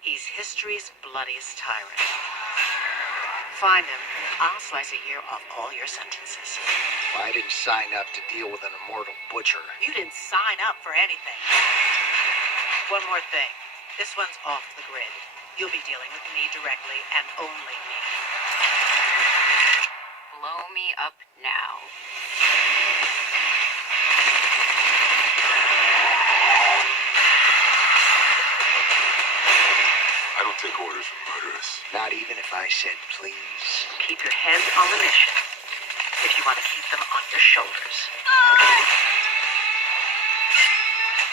He's history's bloodiest tyrant. Find him, I'll slice a year off all your sentences. I didn't sign up to deal with an immortal butcher. You didn't sign up for anything. One more thing. This one's off the grid. You'll be dealing with me directly and only me. Blow me up now. I don't take orders from murderers. Not even if I said please. Keep your heads on the mission if you want to keep them on your shoulders.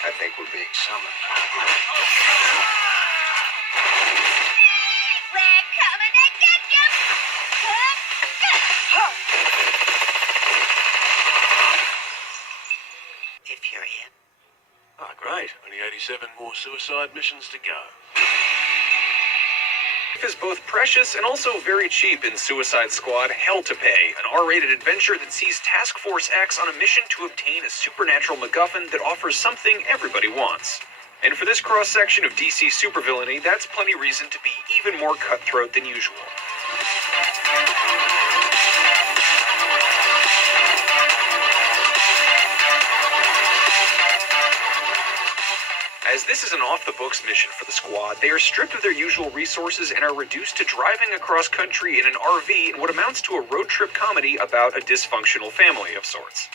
I think we're being summoned. We're coming to get you! If you're in. Oh, great. Only 87 more suicide missions to go. Life is both precious and also very cheap in Suicide Squad Hell to Pay, an R-rated adventure that sees Task Force X on a mission to obtain a supernatural MacGuffin that offers something everybody wants. And for this cross-section of DC supervillainy, that's plenty reason to be even more cutthroat than usual. As this is an off-the-books mission for the squad, they are stripped of their usual resources and are reduced to driving across country in an RV in what amounts to a road trip comedy about a dysfunctional family of sorts.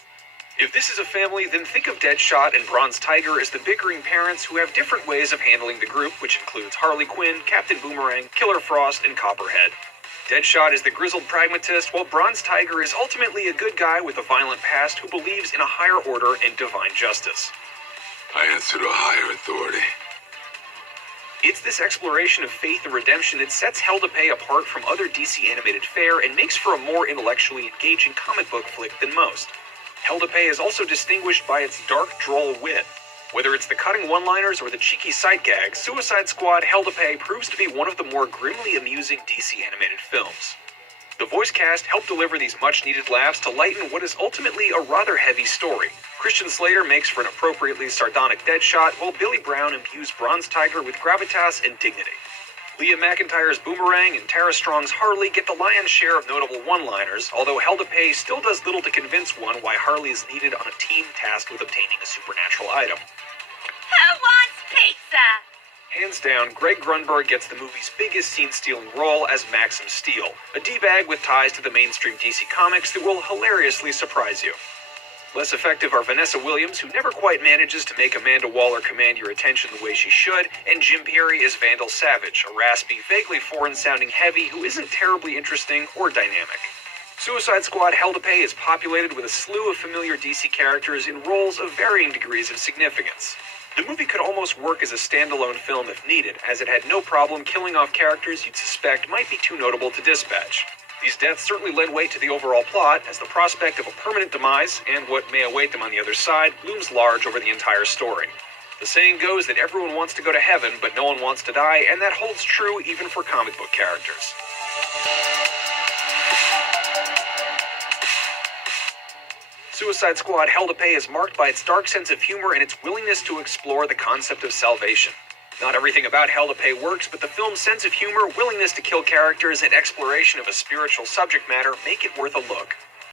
If this is a family, then think of Deadshot and Bronze Tiger as the bickering parents who have different ways of handling the group, which includes Harley Quinn, Captain Boomerang, Killer Frost, and Copperhead. Deadshot is the grizzled pragmatist, while Bronze Tiger is ultimately a good guy with a violent past who believes in a higher order and divine justice. I answer to a higher authority. It's this exploration of faith and redemption that sets Hell to Pay apart from other DC animated fare and makes for a more intellectually engaging comic book flick than most. Hell to Pay is also distinguished by its dark, droll wit. Whether it's the cutting one-liners or the cheeky sight gags, Suicide Squad Hell to Pay proves to be one of the more grimly amusing DC animated films. The voice cast helped deliver these much-needed laughs to lighten what is ultimately a rather heavy story. Christian Slater makes for an appropriately sardonic Deadshot, while Billy Brown imbues Bronze Tiger with gravitas and dignity. Leah McIntyre's Boomerang and Tara Strong's Harley get the lion's share of notable one-liners, although Hell to Pay still does little to convince one why Harley is needed on a team tasked with obtaining a supernatural item. Who wants pizza? Hands down, Greg Grunberg gets the movie's biggest scene-stealing role as Maxim Steel, a D-bag with ties to the mainstream DC Comics that will hilariously surprise you. Less effective are Vanessa Williams, who never quite manages to make Amanda Waller command your attention the way she should, and Jim Peary as Vandal Savage, a raspy, vaguely foreign-sounding heavy who isn't terribly interesting or dynamic. Suicide Squad Hell to Pay is populated with a slew of familiar DC characters in roles of varying degrees of significance. The movie could almost work as a standalone film if needed, as it had no problem killing off characters you'd suspect might be too notable to dispatch. These deaths certainly lend weight to the overall plot, as the prospect of a permanent demise, and what may await them on the other side, looms large over the entire story. The saying goes that everyone wants to go to heaven, but no one wants to die, and that holds true even for comic book characters. Suicide Squad Hell to Pay is marked by its dark sense of humor and its willingness to explore the concept of salvation. Not everything about Hell to Pay works, but the film's sense of humor, willingness to kill characters, and exploration of a spiritual subject matter make it worth a look.